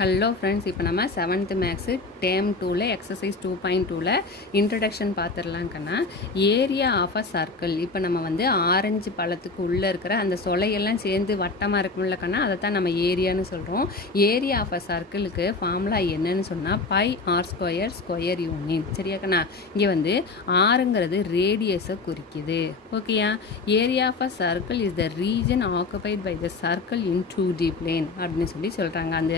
Hello friends, இப்போ நம்ம 7th maths term 2ல் எக்ஸசைஸ் 2.2ல் இன்ட்ரடக்ஷன் பார்த்துடலாங்கண்ணா. Area of a circle. இப்போ நம்ம வந்து ஆரஞ்சு பழத்துக்கு உள்ளே இருக்கிற அந்த சொலையெல்லாம் சேர்ந்து வட்டமாக இருக்கும்லக்கண்ணா, அதை தான் நம்ம ஏரியான்னு சொல்கிறோம். ஏரியா ஆஃப் அ சர்க்கிளுக்கு ஃபார்முலா என்னன்னு சொன்னால் pi r square square unit. சரியாக்கண்ணா? இங்கே வந்து ஆறுங்கிறது ரேடியஸை குறிக்குது. ஓகேயா? Area of a circle is the region occupied by the circle in 2D plane அப்படின்னு சொல்கிறாங்க. அந்த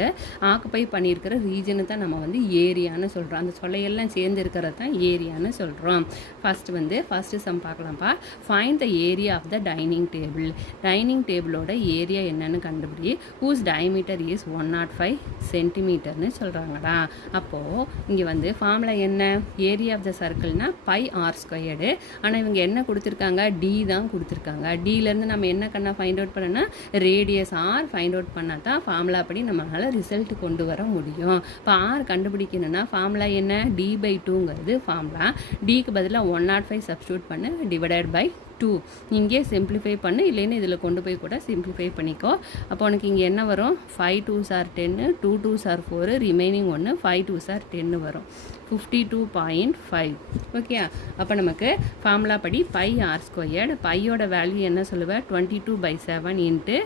ஆக்குப்பை பண்ணியிருக்கிற ரீஜனை தான் நம்ம வந்து ஏரியான்னு சொல்கிறோம். அந்த சொல்லையெல்லாம் சேர்ந்து இருக்கிறது தான் ஏரியான்னு சொல்கிறோம். ஃபஸ்ட்டு சம் பார்க்கலாம்ப்பா. Find the area of the dining table. Dining டேபிளோட ஏரியா என்னன்னு கண்டுபிடி. ஹூஸ் டயமீட்டர் இஸ் 105 சென்டிமீட்டர்னு சொல்கிறாங்கடா. அப்போது இங்கே வந்து ஃபார்முலா என்ன? ஏரியா ஆஃப் த சர்க்கிள்னா பை ஆர் ஸ்கொயர்டு. ஆனால் இவங்க என்ன கொடுத்துருக்காங்க? டி தான் கொடுத்துருக்காங்க. டியிலேருந்து நம்ம என்ன கண்ணா ஃபைண்ட் அவுட் பண்ணோன்னா ரேடியஸ் ஆர் ஃபைண்ட் அவுட் பண்ணால் தான் ஃபார்முலா படி நம்மளால் ரிசல்ட் கொண்டு வர முடியும். இப்போ ஆர் கண்டுபிடிக்கணும்னா ஃபார்முலா என்ன? d/2ங்கிறது ஃபார்முலா. டிக்கு பதிலாக 105 சப்ஸ்டியூட் பண்ணு, டிவைடட் பை 2. இங்கே சிம்பிளிஃபை பண்ணு, இல்லைன்னு இதில் கொண்டு போய் கூட சிம்பிளிஃபை பண்ணிக்கோ. அப்போ உனக்கு இங்கே என்ன வரும்? 5 2s are 10, 2 2s are 4, remaining 1, 5 2s are 10 வரும். 52.5. ஓகே, அப்போ நமக்கு ஃபார்முலா படி பை ஆர் ஸ்கொயர்டு. பையோட வேல்யூ என்ன சொல்லுவேன்? 22/7 இன்ட்டு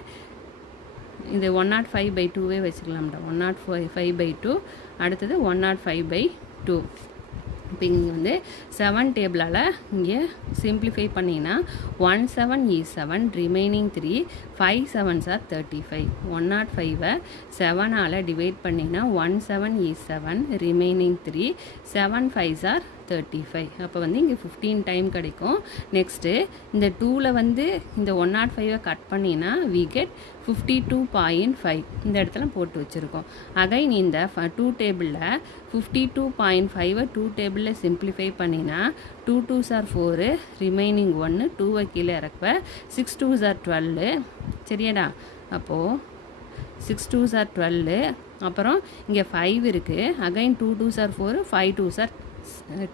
இது 105/2வே வச்சுக்கலாம்டா. 105/2. அடுத்தது 105/2. இப்போ இங்கே வந்து 7 டேபிளால் இங்கே சிம்பிளிஃபை பண்ணிங்கன்னா 17 is 7, ரிமைனிங் 3, 5 7s are 35. 105 7ஆல் டிவைட் பண்ணிங்கன்னா 17 is 7, ரிமைனிங் 3, 7 5s are 35. அப்போ வந்து இங்கே 15 டைம் கிடைக்கும். நெக்ஸ்ட்டு இந்த 2ல் வந்து இந்த 105 கட் பண்ணினா we get 52.5. இந்த இடத்துல போட்டு வச்சுருக்கோம். அகைன் இந்த 2 டேபிளில் 52.5 2 டேபிளில் சிம்பிளிஃபை பண்ணினா 2 2s are 4, ரிமைனிங் 1, 2வை கீழே இறக்குவேன். 6 2s are 12. சரியாடா? அப்போது 6 2s are 12. அப்புறம் இங்கே 5 இருக்குது. Again 2 2s are 4, 5 2s are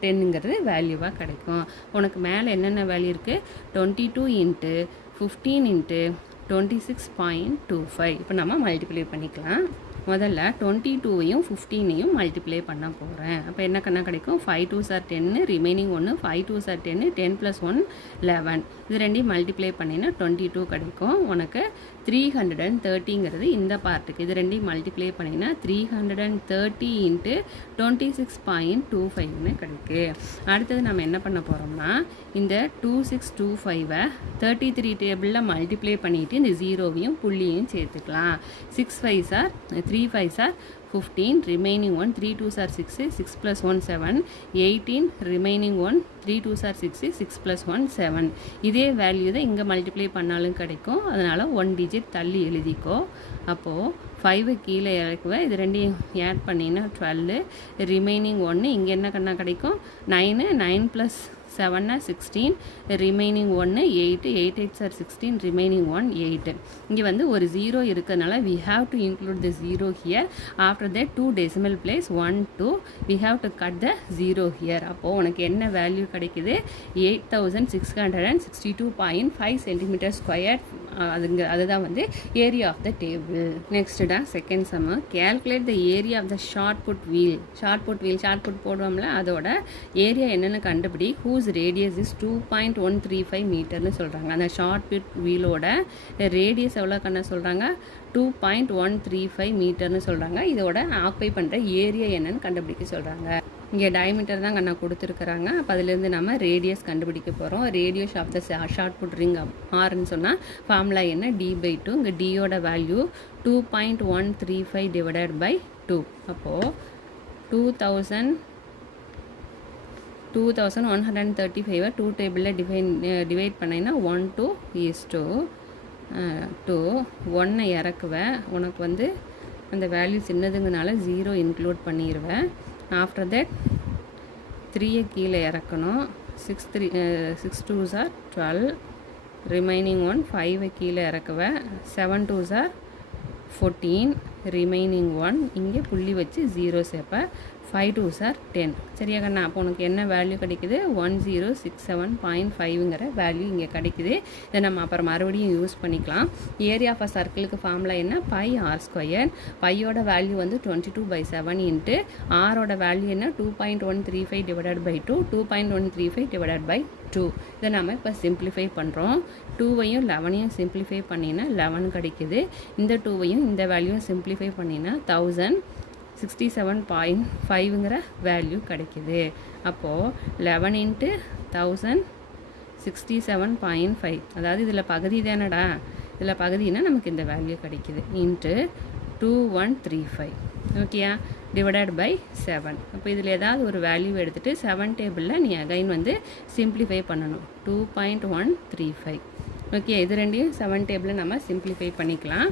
10ங்கிறது வேல்யூவாக கிடைக்கும். உனக்கு மேலே என்னென்ன வேல்யூ இருக்குது? 22 இன்ட்டு 15 இன்ட்டு 26.25. இப்போ நம்ம மல்டிப்ளை பண்ணிக்கலாம். முதல்ல 22வையும் 15ஐயும் மல்டிப்ளை பண்ண போகிறேன். அப்போ என்ன கண்ணா கிடைக்கும்? 5 2s are 10, remaining 1, 5 2s are 10, 10 + 1 11. இது ரெண்டையும் மல்டிப்ளை பண்ணினா 22 கிடைக்கும். உனக்கு 330ங்கிறது இந்த பார்ட்டுக்கு. இது ரெண்டையும் மல்டிப்ளை பண்ணினா 330 இன்ட்டு 26.25ன்னு கிடைக்கு. அடுத்தது நம்ம என்ன பண்ண போகிறோம்னா இந்த 2625 33 டேபிளில் மல்டிப்ளை பண்ணிவிட்டு இந்த 0வையும் புள்ளியையும் சேர்த்துக்கலாம். 6 5s are 3 5s are 15, remaining 1, 3 2s are 6, 6 + 1 7, 18, remaining 1, 3 2s are 6, 6 + 1 7. இதே வேல்யூ தான் இங்கே மல்டிப்ளை பண்ணாலும் கிடைக்கும். அதனால் 1 டிஜிட் தள்ளி எழுதிக்கோ. அப்போது 5 கீழே இறக்குவேன். இது ரெண்டையும் ஆட் பண்ணினா 12, ரிமைனிங் 1. இங்கே என்ன கண்ணா கிடைக்கும்? 9, 9 + 7 16, ரிமைனிங் 1 8, 8 8s are 16, ரிமைனிங் 1 8. இங்கே வந்து ஒரு 0 இருக்கிறதுனால we have to include the 0 here. After that 2 decimal place 1 2, we have to cut the 0 here. அப்போது உனக்கு என்ன வேல்யூ கிடைக்குது? 8662.5 சென்டிமீட்டர் ஸ்கொயர். அதுதான் வந்து ஏரியா ஆஃப் த டேபிள். நெக்ஸ்ட்டுடா second sum. Calculate the area of the shot put wheel. Shot put போடுவோம்ல, அதோட area என்னென்னு கண்டுபிடி. ஹூஸ் ரேடியஸ் இஸ் 2.135 மீட்டர்னு சொல்கிறாங்க. அந்த ஷார்ட் புட் வீலோட ரேடியஸ் எவ்வளோ கண்ணா சொல்கிறாங்க? 2.135 மீட்டர்னு சொல்கிறாங்க. இதோட ஆக்குபை பண்ணுற ஏரியா என்னன்னு கண்டுபிடிக்க சொல்கிறாங்க. இங்கே டயமீட்டர் தான் கண்ணா கொடுத்துருக்குறாங்க. அப்போ அதிலேருந்து நம்ம ரேடியஸ் கண்டுபிடிக்க போகிறோம். Radius of the shot put ring ஆர்ன்னு சொன்னால் ஃபார்முலா என்ன? d/2. இங்கே டியோட வேல்யூ 2.135 டிவைடட் பை 2. அப்போது 2135 2 டேபிளில் டிவைட் பண்ணிங்கன்னா 1 2 is 2. 1 இறக்குவேன். உனக்கு வந்து அந்த வேல்யூ சின்னதுங்கனால 0 இன்க்ளூட் பண்ணிடுவேன். ஆஃப்டர் தட் 3 கீழே இறக்கணும். 6 2s are 12, ரிமைனிங் 1, 5 கீழே இறக்குவேன். 7 2s are 14, ரிமைனிங் 1. இங்கே புள்ளி வச்சு 0 சேர்ப்பேன். 5 2s are 10. சரியா கண்ணா? அப்போ உனக்கு என்ன வேல்யூ கிடைக்குது? 1067.5ங்கிற வேல்யூ இங்கே கிடைக்குது. இதை நம்ம அப்புறம் மறுபடியும் யூஸ் பண்ணிக்கலாம். ஏரியா ஆஃப் அ சர்க்கிளுக்கு ஃபார்முலா என்ன? Pi r square. பையோட வேல்யூ வந்து 22/7 இன்ட்டு ஆரோட வேல்யூ என்ன? 2.135 டிவைடட் பை 2, 2.135 டிவைடட் பை 2. இதை நம்ம இப்போ சிம்பிளிஃபை பண்ணுறோம். 2வையும் 11ஐயும் சிம்பிளிஃபை பண்ணினா 11 கிடைக்குது. இந்த 2வையும் இந்த வேல்யூவும் சிம்பிளிஃபை பண்ணினா 1067.5ங்கிற வேல்யூ கிடைக்குது. அப்போது 11 இன்ட்டு 1067.5, அதாவது இதில் பகுதி தானடா, இதில் பகுதினா நமக்கு இந்த வேல்யூ கிடைக்குது. இன்ட்டு 2135 ஓகேயா, டிவைடட் பை 7. அப்போ இதில் ஏதாவது ஒரு வேல்யூ எடுத்துகிட்டு 7 டேபிளில் நீ அகைன் வந்து சிம்பிளிஃபை பண்ணணும். 2.135 ஓகே, இது ரெண்டையும் 7 டேபிளில் நம்ம சிம்பிளிஃபை பண்ணிக்கலாம்.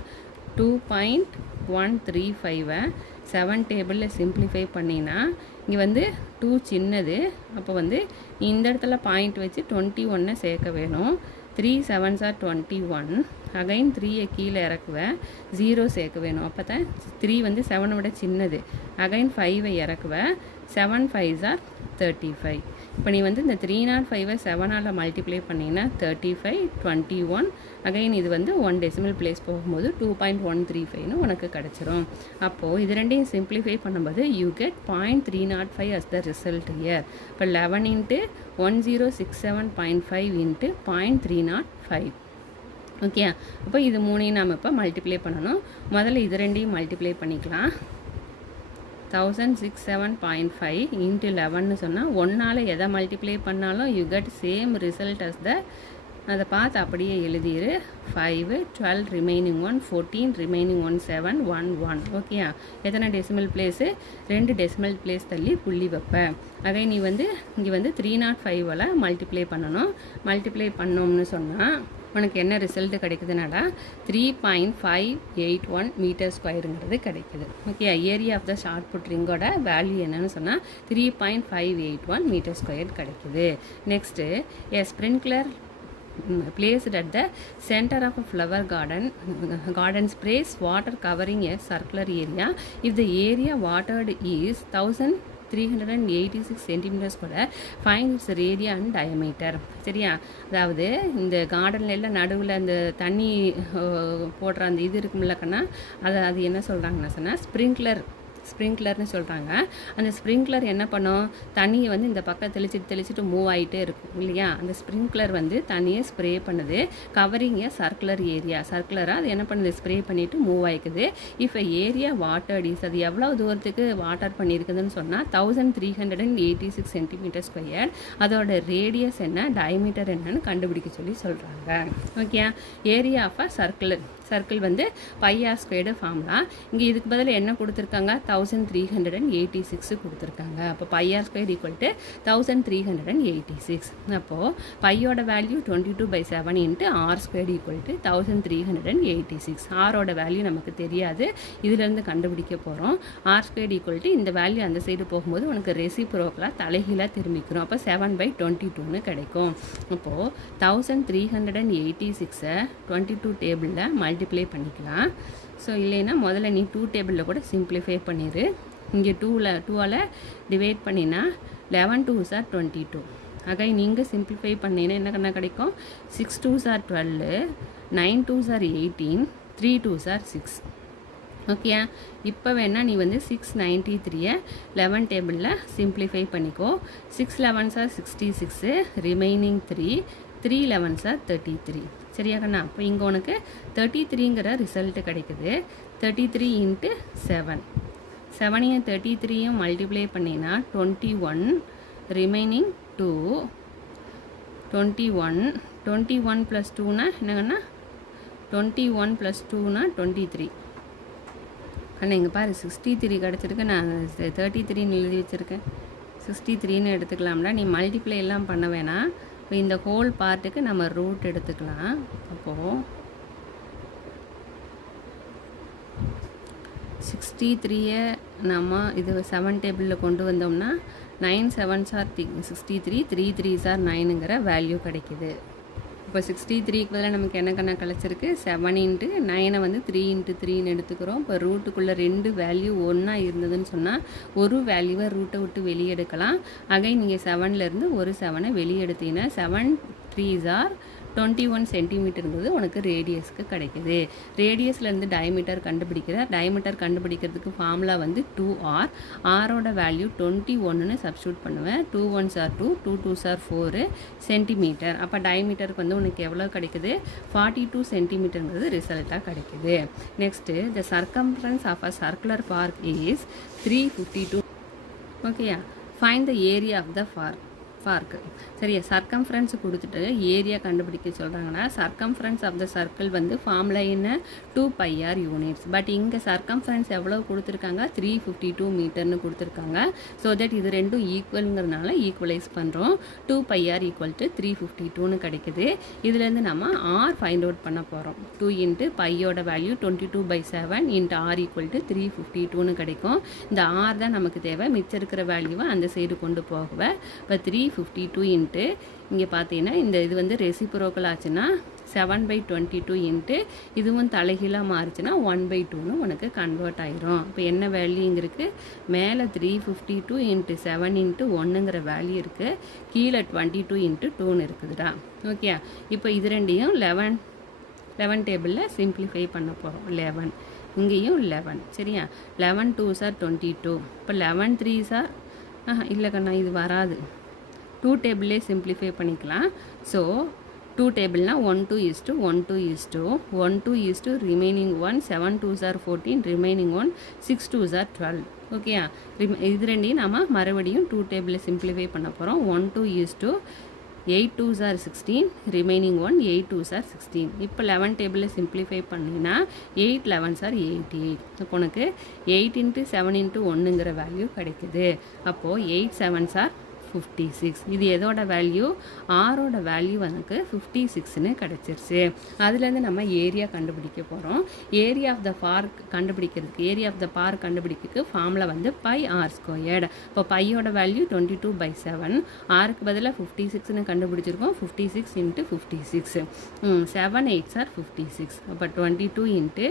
2.135 7 டேபிளில் சிம்பிளிஃபை பண்ணினா இங்கே வந்து 2 சின்னது. அப்போ வந்து இந்த இடத்துல பாயிண்ட் வச்சு 21 சேர்க்க வேணும். 3 7s are 21. அகைன் 3ஐ கீழே இறக்குவேன், 0 சேர்க்க வேணும். அப்போ தான் 3 வந்து 7 விட சின்னது. அகைன் 5ஐ இறக்குவேன், 7 5s are 35. இப்போ நீ வந்து இந்த 305ஐ 7ஆல் மல்டிப்ளை பண்ணிங்கன்னா 35 21. அகைன் இது வந்து 1 டெசிமல் பிளேஸ் போகும்போது 2.135ன்னு உனக்கு கிடச்சிரும். அப்போது இது ரெண்டையும் சிம்பிளிஃபை பண்ணும்போது you get 0.305 as the result here. இப்போ 11 இன்ட்டு 1067.5 இன்ட்டு 0.305 ஓகே. அப்போ இது மூணையும் நாம் இப்போ மல்டிப்ளை பண்ணணும். முதல்ல இது ரெண்டையும் மல்டிப்ளை பண்ணிக்கலாம். 1067.5 இன்ட்டு 11ன்னு சொன்னால் 1ஆல் எதை மல்டிப்ளை பண்ணாலும் you get same result as the, அதை பார்த்து அப்படியே எழுதிரு. 5 12 ரிமைனிங் 1 14 ரிமைனிங் 1 7 1 1 ஓகேயா. எத்தனை டெசிமல் பிளேஸு? 2 டெசிமல் பிளேஸ் தள்ளி புள்ளி வைப்பேன். அதே நீ வந்து இங்கே வந்து 305ஆல் மல்டிப்ளை பண்ணணும். மல்டிப்ளை பண்ணோம்னு சொன்னால் உனக்கு என்ன ரிசல்ட் கிடைக்குதுனாடா 3.581 மீட்டர் ஸ்கொயருங்கிறது கிடைக்குது. Okay, area of the shot put ரிங்கோட வேல்யூ என்னன்னு சொன்னால் 3.581 மீட்டர் ஸ்கொயர் கிடைக்குது. Next a sprinkler placed at the center of a flower garden sprays water covering a circular area. If the area watered is 1386 centimeters square, find its radius and diameter. சரியா, அதாவது இந்த கார்டன்ல எல்லாம் நடுவில் அந்த தண்ணி போடுற அந்த இது இருக்கும்லக்கண்ணா, அது என்ன சொல்கிறாங்கன்னு சொன்னால் ஸ்ப்ரிங்க்லர்னு சொல்கிறாங்க. அந்த ஸ்ப்ரிங்க்லர் என்ன பண்ணும்? தண்ணியை வந்து இந்த பக்கம் தெளிச்சிட்டு மூவ் ஆகிட்டே இருக்கும் இல்லையா. அந்த ஸ்ப்ரிங்க்லர் வந்து தண்ணியை ஸ்ப்ரே பண்ணுது, கவரிங் ஏ சர்க்குலர் ஏரியா. சர்க்குலராக அது என்ன பண்ணுது? ஸ்ப்ரே பண்ணிவிட்டு மூவ் ஆகிக்குது. இப்போ ஏரியா வாட்டர்ட் இஸ், அது எவ்வளோ தூரத்துக்கு வாட்டர் பண்ணியிருக்குதுன்னு சொன்னால் 1386 சென்டிமீட்டர் ஸ்கொயர். அதோட ரேடியஸ் என்ன, டயமீட்டர் என்னன்னு கண்டுபிடிக்க சொல்கிறாங்க. Okay, area of a circle வந்து பை ஆர் ஸ்கொயர்டு ஃபார்முலா. இங்கே இதுக்கு பதில் என்ன கொடுத்துருக்காங்க? 1386 கொடுத்துருக்காங்க. அப்போ pi r square equal to 1386. அப்போது பையோட value 22/7 into r square equal to 1386. ஆரோட வேல்யூ நமக்கு தெரியாது, இதிலேருந்து கண்டுபிடிக்க போகிறோம். ஆர் ஸ்கொயர் ஈக்குவல் டு இந்த வேல்யூ அந்த சைடு போகும்போது உனக்கு ரெசிப்ரோக்கலாக தலைகீழாக திரும்பிக்கிறோம். அப்போ 7/22ன்னு கிடைக்கும். அப்போது 1386 22 டேபிளில் மல்டிப்ளை பண்ணிக்கலாம். ஸோ இல்லைன்னா முதல்ல நீ 2 டேபிளில் கூட சிம்பிளிஃபை பண்ணிடு. இங்கே 2ஆல் டிவைட் பண்ணினா 11 2s are 22. ஆக நீங்கள் சிம்பிளிஃபை பண்ணினா என்ன கிடைக்கும்? 6 2s are 12, 9 2s are 18, 3 2s are 6. Okay, இப்போ வேணால் நீ வந்து 693 11 டேபிளில் சிம்பிளிஃபை பண்ணிக்கோ. 6 11s are 66, remaining 3 11s are 33. சரியா கண்ணா? அப்போ இங்கே உனக்கு 33ங்கிற ரிசல்ட்டு கிடைக்குது. 33 இன்ட்டு 7, 7ஐயும் 33யும் மல்டிப்ளை பண்ணினா 21, ரிமைனிங் 2 21 ப்ளஸ் 2னா என்னங்கண்ணா? 21 ப்ளஸ் 2னா 23. அண்ணா இங்கே பாரு 63 கிடச்சிருக்கு, நான் 33ன்னு எழுதி வச்சுருக்கேன். 63ன்னு எடுத்துக்கலாம்டா. நீ மல்டிப்ளை எல்லாம் பண்ண வேணாம். இப்போ இந்த ஹோல் பார்ட்டுக்கு நம்ம ரூட் எடுத்துக்கலாம். அப்போது 63 நம்ம இது 7 டேபிளில் கொண்டு வந்தோம்னா 9 7s are 63, 3 3s are 9ங்கிற value கிடைக்கிது. இப்போ 63க்கு பதிலாக நமக்கு என்ன கணா கிடச்சிருக்கு 7 இன்ட்டு 9 வந்து 3 இன்ட்டு 3ன்னு எடுத்துக்கிறோம். இப்போ ரூட்டுக்குள்ளே 2 வேல்யூ ஒன்றா இருந்ததுன்னு சொன்னால் ஒரு வேல்யூவை ரூட்டை விட்டு வெளியே எடுக்கலாம். நீங்கள் 7லேருந்து ஒரு 7 வெளியே எடுத்தீங்கன்னா 7 3s are 21 சென்டிமீட்டருங்கிறது உனக்கு ரேடியஸ்க்கு கிடைக்குது. ரேடியஸ்லேருந்து டயமீட்டர் கண்டுபிடிக்கிறதுக்கு ஃபார்முலா வந்து 2r. ஆரோட வேல்யூ 21ன்னு சப்ஸ்டியூட் பண்ணுவேன். 2 1s are 2, 2 2s are 4 centimetre. அப்போ டயமீட்டருக்கு வந்து உனக்கு எவ்வளோ கிடைக்குது? 42 சென்டிமீட்டருங்கிறது ரிசல்ட்டாக கிடைக்குது. Next the circumference of a circular park is 352. ஓகேயா? Find the area of the park. சரியா? சர்க்கம்ஃபரன்ஸ் கொடுத்துட்டு ஏரியா கண்டுபிடிக்க சொல்கிறாங்கன்னா சர்க்கம்ஃபரன்ஸ் ஆஃப் த சர்க்கிள் வந்து ஃபார்முலா என்ன 2πr யூனிட்ஸ். பட் இங்கே சர்க்கம்ஃபரன்ஸ் எவ்வளோ கொடுத்துருக்காங்க? 352 மீட்டர்னு கொடுத்துருக்காங்க. ஸோ தட் இது ரெண்டும் ஈக்குவலுங்கிறதுனால ஈக்குவலைஸ் பண்ணுறோம். 2πr = 352ன்னு கிடைக்குது. இதுலேருந்து நம்ம r ஃபைண்ட் அவுட் பண்ண போகிறோம். 2 இன்ட்டு பையோட வேல்யூ 22/7 இன்ட்டு r = 352ன்னு கிடைக்கும். இந்த r தான் நமக்கு தேவை. மிச்சம் இருக்கிற வேல்யூவை அந்த சைடு கொண்டு போகுவேன். இப்போ 352 இன்ட்டு இங்கே பார்த்தீங்கன்னா இந்த இது வந்து ரெசிப்ரோக்கல் ஆச்சுன்னா 7/22 இன்ட்டு இதுவும் தலைகீழாக மாறுச்சுன்னா 1/2ன்னு உனக்கு கன்வெர்ட் ஆயிரும். இப்போ என்ன வேல்யூ இங்கே இருக்குது? மேலே 352 இன்ட்டு 7 இன்ட்டு 1ங்கிற வேல்யூ இருக்குது. கீழே 22 இன்ட்டு 2ன்னு இருக்குதுடா. ஓகே, இப்போ இது ரெண்டையும் 11 டேபிளில் சிம்பிளிஃபை பண்ண போகிறோம். 11 இங்கேயும் 11. சரியா? 11 2s are 22. இப்போ 11 3s are இல்லை கண்ணா இது வராது. 2 டேபிளே சிம்பிளிஃபை பண்ணிக்கலாம். So 2 டேபிள்னா 1 2 is to 1 2 is to 1 2 is to remaining 1 7 2s are 14 remaining 1 6 2s are 12. ஓகேயா? இது ரெண்டையும் நாம் மறுபடியும் 2 டேபிளில் சிம்பிளிஃபை பண்ண போகிறோம். 1 2 is to 8 2s are 16 remaining 1 8 2s are 16. இப்போ 11 டேபிளில் சிம்பிளிஃபை பண்ணினா 8 11s are 88. அப்போ உனக்கு 8 இன்ட்டு 7 இன்ட்டு 1ங்கிற வேல்யூ கிடைக்குது. அப்போது 8 7s are 56. இது எதோட வேல்யூ? ஆரோட வேல்யூ எனக்கு 56ன்னு கிடச்சிருச்சு. அதுலேருந்து நம்ம ஏரியா கண்டுபிடிக்க போகிறோம். ஏரியா ஆஃப் த பார்க் கண்டுபிடிக்கிறதுக்கு ஃபார்முலா வந்து πr². இப்போ பையோட வேல்யூ 22/7. ஆருக்கு பதிலாக 56ன்னு கண்டுபிடிச்சிருக்கோம். 56 இன்ட்டு 56 7 8s are 56. அப்போ 22 இன்ட்டு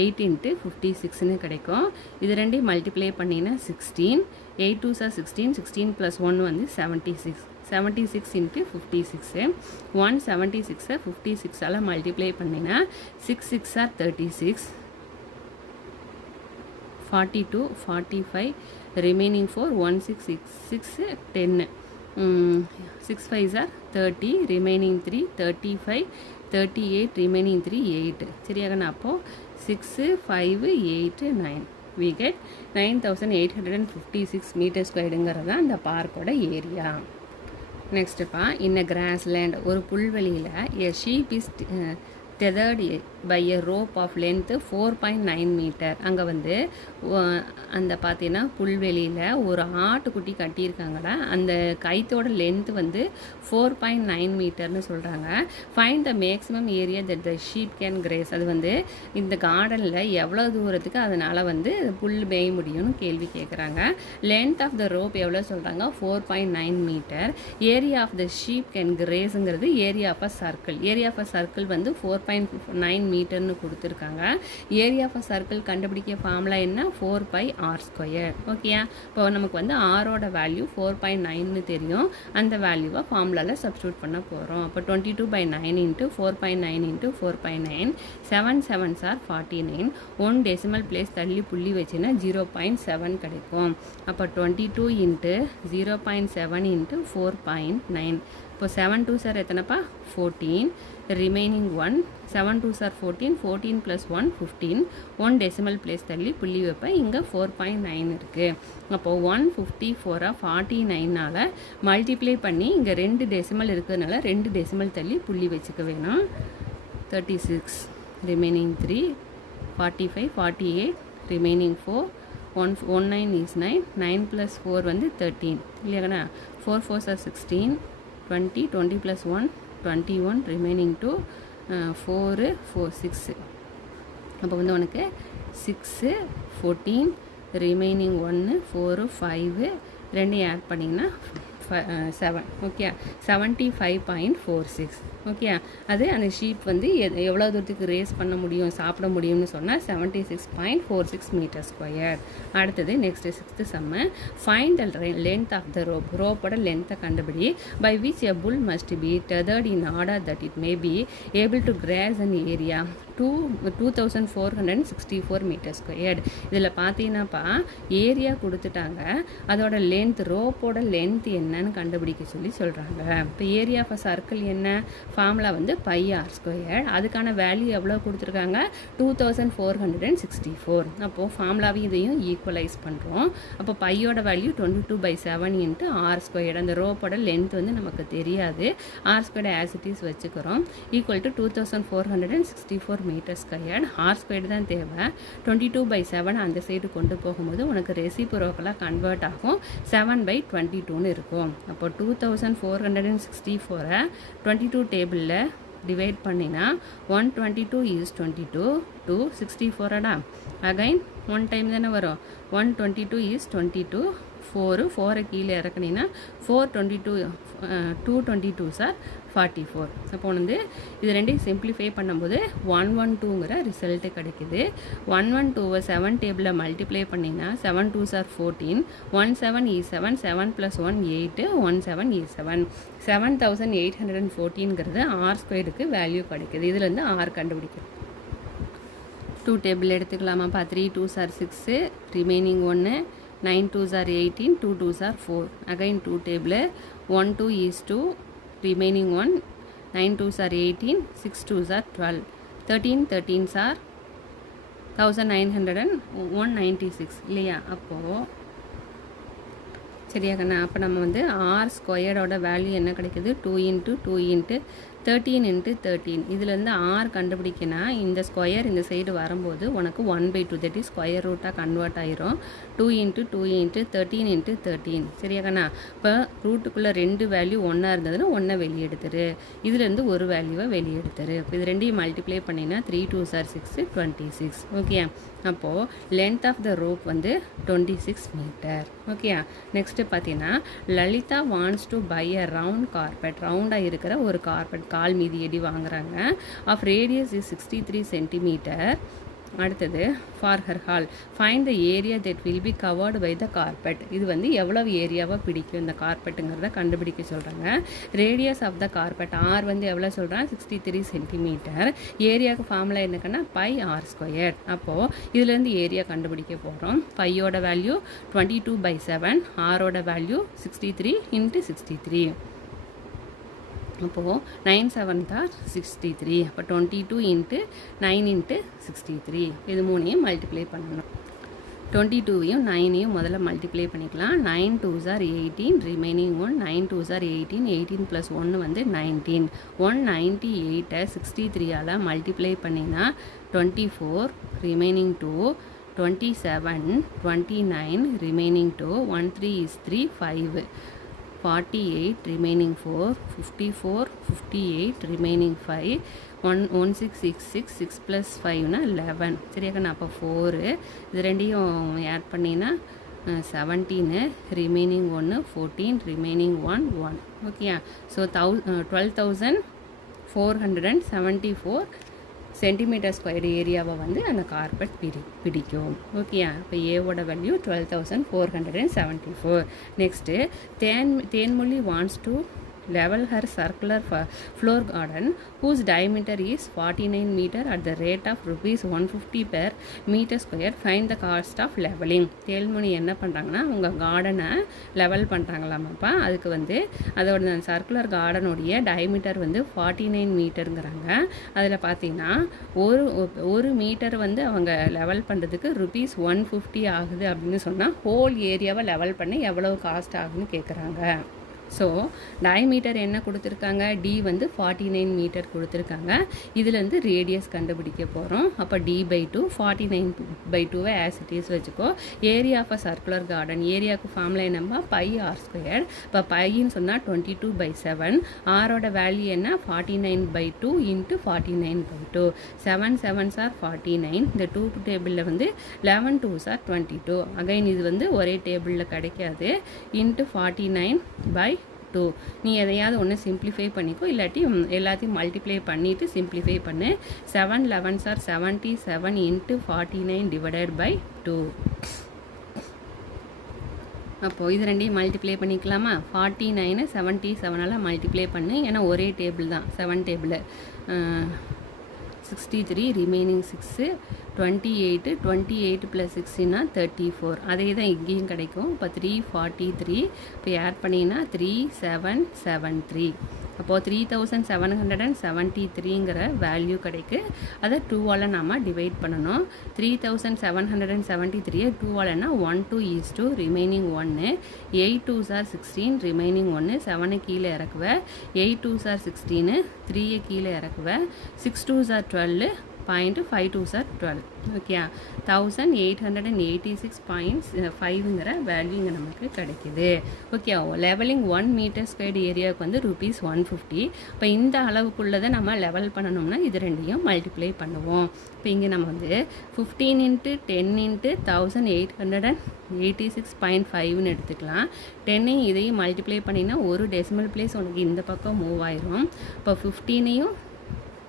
8 இன்ட்டு 56ன்னு கிடைக்கும். இது ரெண்டையும் மல்டிப்ளை பண்ணினா 16. 8 2s are 16. 16 + 1 வந்து 76. 76 இன்ட்டு 56. 176 56ஆல் மல்டிப்ளை பண்ணினா 6 6 are 36. 42 45 remaining 4 1 6 6 10. 6 5s are 30 remaining 3 35 38 remaining 3 8. சரியாகண்ணா? அப்போது 6 5 8 9 we get 9856 மீட்டர் ஸ்கொயர்டுங்கிறது தான் இந்த பார்க்கோட ஏரியா. நெக்ஸ்ட்டுப்பா, இன்ன கிராஸ்லேண்ட் ஒரு புல்வெளியில் a sheep is tethered by a rope of length 4.9 metre. அங்கே வந்து அந்த பார்த்தீங்கன்னா புல்வெளியில் ஒரு ஆட்டுக்குட்டி கட்டியிருக்காங்கடா. அந்த கைத்தோட லென்த்து வந்து 4.9 மீட்டர்னு சொல்கிறாங்க. Find the maximum area that the sheep can grace. அது வந்து இந்த கார்டனில் எவ்வளோ தூரத்துக்கு அதனால் வந்து புல் மேய முடியும்னு கேள்வி கேட்குறாங்க. லென்த் ஆஃப் த ரோப் எவ்வளோ சொல்கிறாங்க? 4.9 metre. Area of the sheep can கிரேஸுங்கிறது area of a circle. Area of a circle வந்து 4.9 மீட்டர்னு கொடுத்துருக்காங்க. ஏரியா ஆஃப் அ சர்க்கிள் கண்டுபிடிக்க ஃபார்முலா என்ன? 4πr². ஓகேயா? இப்போ நமக்கு வந்து ஆரோட வேல்யூ 4.9ன்னு தெரியும். அந்த வேல்யூவை ஃபார்முலாவில் சப்ஸ்டியூட் பண்ண போகிறோம். அப்போ 22/9 into 4.9 into 4.9 7 7s are 49. 1 decimal place தள்ளி புள்ளி வச்சுன்னா 0.7 கிடைக்கும். அப்போ 22 இன்ட்டு 0.7 இன்ட்டு 4.9. இப்போ 7 2s are எத்தனைப்பா? 14 remaining 1 7 2s are 14 14 + 1 15. 1 decimal place தள்ளி புள்ளி வைப்பேன். இங்கே 4.9 இருக்குது. அப்போது 154 49ஆல் மல்டிப்ளை பண்ணி இங்கே 2 டெசிமல் இருக்கிறதுனால 2 டெசிமல் தள்ளி புள்ளி வச்சுக்க வேணும். 36 remaining 3 45 48 remaining 4 19 is 9 9 + 4 வந்து 13 இல்லையாண்ணா? 4 4s are 16 20 20 + 1 21 remaining 2 4 4 6. அப்போ வந்து உனக்கு 6 14 remaining 1 4 5 ரெண்டையும் ஆட் பண்ணிங்கன்னா 7 ஓகே 75.46 ஓகே அது அந்த ஷீப் வந்து எவ்வளோ தூரத்துக்கு ரேஸ் பண்ண முடியும் சாப்பிட முடியும்னு சொன்னால் 76.46 மீட்டர் ஸ்கொயர். அடுத்தது next 6th sum find the length of the ரோப்போட லென்த்தை கண்டுபிடி by which a bull must be tethered in order that it may be able to graze an area 2464 metre squared. இதில் பார்த்தீங்கன்னாப்பா ஏரியா கொடுத்துட்டாங்க, அதோட length ரோப்போட length என்னன்னு கண்டுபிடிக்க சொல்கிறாங்க. இப்போ ஏரியா ஆஃப் சர்க்கிள் என்ன ஃபார்முலா வந்து பை ஆர் ஸ்கொயர், அதுக்கான வேல்யூ எவ்வளோ கொடுத்துருக்காங்க 2464. அப்போது ஃபார்முலாவையும் இதையும் ஈக்குவலைஸ் பண்ணுறோம். அப்போ பையோட வேல்யூ 22/7 இன்ட்டு ஆர் ஸ்கொயர். அந்த ரோப்போட லென்த் வந்து நமக்கு தெரியாது, ஆர் ஸ்கொயர் ஆசிட்டிஸ் வச்சுக்கிறோம். Equal to 2464 metre square. R square தான் தேவை. 22/7 அந்த சைடு கொண்டு போகும்போது உனக்கு ரெசிப்ரோக்கலாக கன்வெர்ட் ஆகும், 7/22ன்னு இருக்கும். அப்போ 2464 22 டேபிளில் டிவைட் பண்ணினா 122 is 22 264 அகைன் 1 டைம் தானே வரும். 122 is 22 4 கீழே இறக்குனீங்கன்னா 222 சார் 44. அப்போ வந்து இது ரெண்டையும் சிம்பிளிஃபை பண்ணும்போது 112ங்கிற ரிசல்ட்டு கிடைக்குது. 112 7 டேபிளில் மல்டிப்ளை பண்ணிங்கன்னா 7 2s are 14 17 is 7 7 + 1 8 17 is 7 7814ங்கிறது ஆர் ஸ்கொயருக்கு வேல்யூ கிடைக்குது. இதுலேருந்து ஆர் கண்டுபிடிக்கும். 2 டேபிள் எடுத்துக்கலாமாப்பா. 3 2s are 6 remaining 1 9 2s are 18 2 2s are 4 again 2 table 1 2 is 2 remaining 1 9 2s are 18 6 2s are 12 13 13s are 1996 இல்லையா. அப்போது சரியா கண்ணா. அப்போ நம்ம வந்து ஆர் ஸ்கொயரோட வேல்யூ என்ன கிடைக்குது 2 × 2 × 13 × 13. இதுலேருந்து ஆர் கண்டுபிடிக்கினா இந்த ஸ்கொயர் இந்த சைடு வரும்போது உனக்கு 1/2 தட் இஸ் ஸ்கொயர் ரூட்டாக கன்வெர்ட் ஆயிரும். 2 × 2 × 13 × 13 சரியா கண்ணா. இப்போ ரூட்டுக்குள்ளே 2 வேல்யூ ஒன்றா இருந்ததுன்னா ஒன்றை வெளியெடுத்துரு, இதுலேருந்து ஒரு வேல்யூவை வெளியெடுத்துரு. இப்போ இது ரெண்டையும் மல்டிப்ளை பண்ணினா 3 2s are 6 26 ஓகே. அப்போது லென்த் ஆஃப் த ரோப் வந்து 26 மீட்டர் ஓகே. நெக்ஸ்ட்டு பார்த்தீங்கன்னா Lalitha wants to buy a round carpet. ரவுண்டாக இருக்கிற ஒரு கார்பெட் கால் மீதி எடி வாங்குறாங்க. Of radius is 63 centimeter. அடுத்தது for her hall find the area that will be covered by the carpet. இது வந்து எவ்வளவு ஏரியாவாக பிடிக்கும் இந்த கார்பெட்டுங்கிறத கண்டுபிடிக்க சொல்கிறாங்க. Radius of the carpet are வந்து எவ்வளோ சொல்கிறாங்க 63 சென்டிமீட்டர். ஏரியாவுக்கு ஃபார்முலா என்னக்குன்னா பை ஆர் ஸ்கொயர். அப்போது இதுலேருந்து ஏரியா கண்டுபிடிக்க போகிறோம். பையோட வேல்யூ 22/7, ஆரோட வேல்யூ 63 × 63. அப்போது 9 7 are 63. அப்போ 22 × 9 × 63. இது மூணையும் மல்டிப்ளை பண்ணணும். 22வையும் 9ஐயும் முதல்ல மல்டிப்ளை பண்ணிக்கலாம். 9 2s are 18 remaining 1 9 2s are 18 18 + 1 வந்து 19 198 63ஆல் மல்டிப்ளை பண்ணினா 24 remaining 2 27 29 remaining 2 1 3 is 3 5 48 remaining 4 54 58 remaining 5 1666 6 + 5 11 சரியாக்கண்ணா. அப்போ 4 இது ரெண்டையும் ஆட் பண்ணினா 17 remaining 1 14 remaining 1 1 okay. So 12,474 centimetre square ஏரியாவை வந்து அந்த கார்பெட் பிடிக்கும் ஓகே. இப்போ ஏவோட value 12,474. Next Thenmozhi wants to level her circular floor garden whose diameter is 49 meter at the rate of rupees 150 per meter square. Find the cost of leveling. Thenmozhi என்ன பண்ணுறாங்கன்னா உங்கள் கார்டனை level பண்ணுறாங்களாமாப்பா. அதுக்கு வந்து அதோட சர்க்குலர் கார்டனுடைய டயமீட்டர் வந்து 49 மீட்டருங்கிறாங்க. அதில் பார்த்தீங்கன்னா ஒரு மீட்டர் வந்து அவங்க லெவல் பண்ணுறதுக்கு rupees 150 ஆகுது அப்படின்னு சொன்னால் ஹோல் ஏரியாவை லெவல் பண்ணி எவ்வளவு காஸ்ட் ஆகுதுன்னு கேட்குறாங்க. ஸோ டயமீட்டர் என்ன கொடுத்துருக்காங்க, டி வந்து 49 மீட்டர் கொடுத்துருக்காங்க. இதுலேருந்து ரேடியஸ் கண்டுபிடிக்க போகிறோம். அப்போ d/2 49/2 ஆஸ் இட் இஸ் வச்சுக்கோ. Area of a circular garden, ஏரியாவுக்கு ஃபார்முலா என்னம்பா, πr². இப்போ பைன்னு சொன்னால் 22/7. ஆரோட வேல்யூ என்ன, 49/2 × 49/2. 7 7s are 49. இந்த 2 டேபிளில் வந்து 11 2s are 22. அகைன் இது வந்து ஒரே டேபிளில் கிடைக்காது. × 49/2. நீ எதையாவது ஒன்று சிம்பிளிஃபை பண்ணிக்கோ, இல்லாட்டி எல்லாத்தையும் மல்டிப்ளை பண்ணிவிட்டு சிம்பிளிஃபை பண்ணு. 7 11s are 77 × 49/2. அப்போது இது ரெண்டையும் மல்டிப்ளை பண்ணிக்கலாமா. 49 77ஆல் மல்டிப்ளை பண்ணு, ஏன்னா ஒரே டேபிள் தான், 7 டேபிள். 63 ரிமைனிங் 6 28 28 + 6 34. அதே தான் இங்கேயும் கிடைக்கும். இப்போ 343. இப்போ ஆட் பண்ணிங்கன்னா 3773. அப்போது 3773ங்கிற வேல்யூ கிடைக்கு. அதை 2ஆல் நம்ம டிவைட் பண்ணணும். 3773 2ஆல்னா 1 2 ரிமைனிங் 1. 8 2s are 16 remaining 1. 7 கீழே இறக்குவேன். 8 2s are 16 3 கீழே இறக்குவேன். 6 2s are 12 0.5 2s are 12. Okay, 1886.5ங்கிற வேல்யூ இங்கே நமக்கு கிடைக்கிது. ஓகே, லெவலிங் 1 மீட்டர்² ஏரியாவுக்கு வந்து ₹150. இப்போ இந்த அளவுக்குள்ளதை நம்ம லெவல் பண்ணணும்னா இது ரெண்டையும் மல்டிப்ளை பண்ணுவோம். இப்போ இங்கே நம்ம வந்து 15 × 10 × 1886.5ன்னு எடுத்துக்கலாம். 10ஐயும் இதையும் மல்டிப்ளை பண்ணிங்கன்னா ஒரு டெசிமல் பிளேஸ் உனக்கு இந்த பக்கம் மூவ் ஆயிரும். இப்போ 15ஐயும்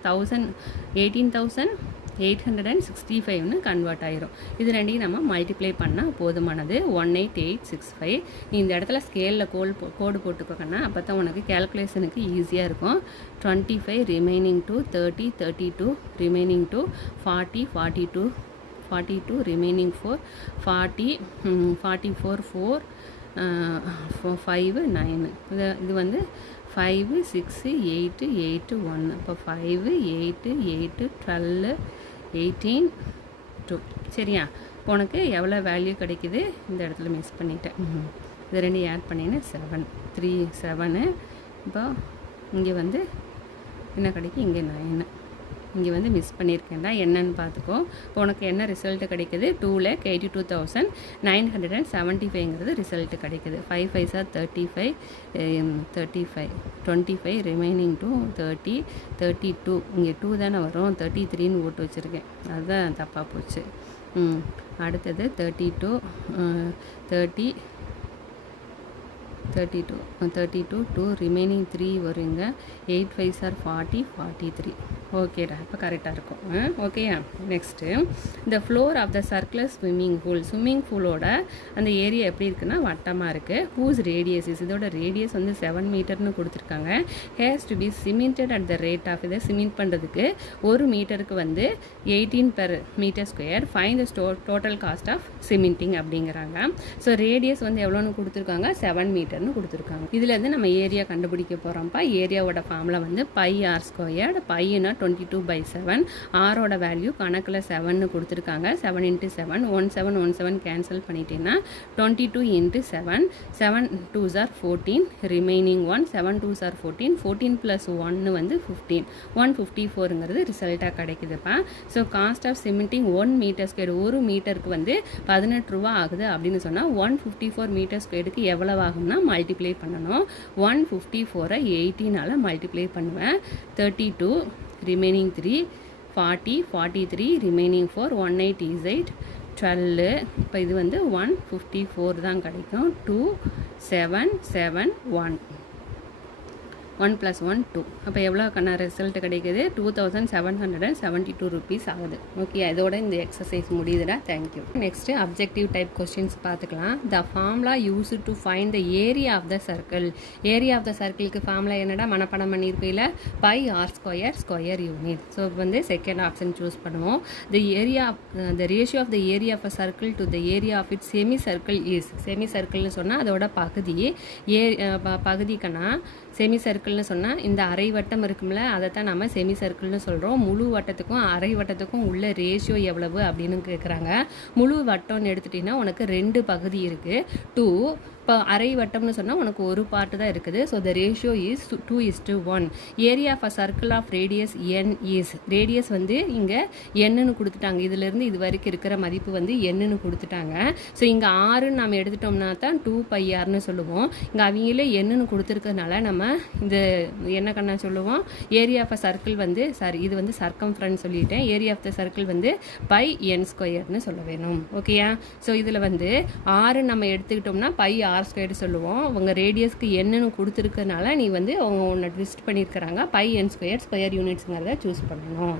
18,865ன்னு கன்வெர்ட் ஆயிரும். இது ரெண்டையும் நம்ம மல்டிப்ளை பண்ணால் போதுமானது. 18865. நீ இந்த இடத்துல ஸ்கேலில் கோடு போட்டுக்கோக்கண்ணா, அப்போ தான் உனக்கு கேல்குலேஷனுக்கு ஈஸியாக இருக்கும். 25 ரிமைனிங் 2 30 32 ரிமைனிங் 2 40 42 42 ரிமைனிங் 4 40 44 4 5 9. இது வந்து 5 6 8 8 1. இப்போ 5 8 8 12 18 2. சரியா, இப்போ உனக்கு எவ்வளோ வேல்யூ கிடைக்குது, இந்த இடத்துல மிஸ் பண்ணிட்டேன். இது ரெண்டு ஆட் பண்ணிங்கன்னா 7 3 7. இப்போ இங்கே வந்து என்ன கிடைக்கும், இங்கே 9. இங்கே வந்து மிஸ் பண்ணியிருக்கேன்டா, என்னன்னு பார்த்துக்கோ. இப்போ உனக்கு என்ன ரிசல்ட்டு கிடைக்குது, 2,82,975ங்கிறது ரிசல்ட்டு கிடைக்குது. 5 5s are 35 35 25 ரிமைனிங் 2 30 32. இங்கே 2 தானே வரும், 33ன்னு போட்டு வச்சுருக்கேன், அதுதான் தப்பாக போச்சு. அடுத்தது 32 30 32 32 2 ரிமைனிங் 3 வருங்க. 8 5s are 40 43. ஓகேடா, இப்போ கரெக்டாக இருக்கும். ஓகேயா, நெக்ஸ்ட்டு இந்த floor of the circular swimming பூலோட அந்த ஏரியா எப்படி இருக்குன்னா வட்டமாக இருக்குது. ஹூஸ் ரேடியஸ் இஸ், இதோட ரேடியஸ் வந்து 7 மீட்டர்னு கொடுத்துருக்காங்க. Has to be cemented at the rate of, இதை சிமெண்ட் பண்ணுறதுக்கு 1 மீட்டருக்கு வந்து 18 m². Find the total cost of cementing அப்படிங்கிறாங்க. ஸோ ரேடியஸ் வந்து எவ்வளோன்னு கொடுத்துருக்காங்க, 7 மீட்டர்னு கொடுத்துருக்காங்க. இதுலேருந்து நம்ம ஏரியா கண்டுபிடிக்க போகிறோம்ப்பா. ஏரியாவோட ஃபார்முலா வந்து πr². பையனா 22/7. ஆரோட வேல்யூ கணக்கில் 7ன்னு கொடுத்துருக்காங்க. 7 × 7 17 கேன்சல் பண்ணிட்டேன்னா 22 × 7 7 2s are 14 remaining 1 7 2s are 14 14 + 1 வந்து 15 154ங்கிறது ரிசல்ட்டாக கிடைக்குதுப்பா. ஸோ காஸ்ட் ஆஃப் சிமெண்டிங் 1 மீட்டர்², 1 மீட்டருக்கு வந்து 18 ரூபா ஆகுது அப்படின்னு சொன்னால் 154 மீட்டர்²க்கு எவ்வளவு ஆகும்னா மல்டிப்ளை பண்ணணும். 154ஐ 18ஆல் மல்டிப்ளை பண்ணுவேன். 32 ரிமைனிங் 3 40 43 ரிமைனிங் 4 1888 12. இப்போ இது வந்து 154 தான் கிடைக்கும். 2 7 7 1 1 + 1 2. அப்போ எவ்வளோக்கான ரிசல்ட் கிடைக்குது, 2772 rupees ஆகுது. ஓகே, இதோட இந்த எக்ஸசைஸ் முடியுதுடா. Thank you. Next objective type questions பார்த்துக்கலாம். The formula use to find the area of the circle. Area of the சர்க்கிளுக்கு ஃபார்முலா என்னடா, மனப்பாடம் பண்ணியிருக்கையில் πr² ஸ்கொயர் யூனிட். ஸோ இப்போ வந்து செகண்ட் ஆப்ஷன் சூஸ் பண்ணுவோம். The ratio of the area of a circle to the area of it semi circle is. Semi சர்க்கிள்னு சொன்னால் அதோட பகுதிக்கன்னா semi சர்க்கிள்னு சொன்னால் இந்த அரை வட்டம் இருக்கும்ல, அதை தான் நம்ம செமி சர்க்கிள்னு சொல்கிறோம். முழு வட்டத்துக்கும் அரை வட்டத்துக்கும் உள்ள ரேஷியோ எவ்வளவு அப்படின்னு கேட்குறாங்க. முழு வட்டம்னு எடுத்துட்டிங்கன்னா உனக்கு 2 பகுதி இருக்குது. 2 இப்போ அரை வட்டம்னு சொன்னால் உனக்கு ஒரு பார்ட்டு தான் இருக்குது. So the ratio is 2:1. Area of a circle of radius n is, radius வந்து இங்கே என்னன்னு கொடுத்துட்டாங்க. இதிலேருந்து இது வரைக்கும் இருக்கிற மதிப்பு வந்து என்னன்னு கொடுத்துட்டாங்க. ஸோ இங்கே 6ன்னு நம்ம எடுத்துட்டோம்னா தான் 2πrன்னு சொல்லுவோம். இங்கே அவங்களே என்னன்னு கொடுத்துருக்கறதுனால நம்ம இந்த என்ன கண்ணா சொல்லுவோம், ஏரியா ஆஃப் அ சர்க்கிள் வந்து இது வந்து சர்க்கம்ஃபரன்ஸ் சொல்லிட்டேன். ஏரியா ஆஃப் த சர்க்கிள் வந்து πn² சொல்ல வேணும். ஓகேயா? ஸோ இதில் வந்து 6 நம்ம எடுத்துக்கிட்டோம்னா πr² சொல்லுவோம். அவங்க ரேடியஸ்க்கு என்னன்னு கொடுத்துருக்கனால நீ வந்து அவங்க ஒன்று ட்விஸ்ட் பண்ணியிருக்கிறாங்க, πn² ஸ்கொயர் யூனிட்ஸுங்கிறத சூஸ் பண்ணணும்.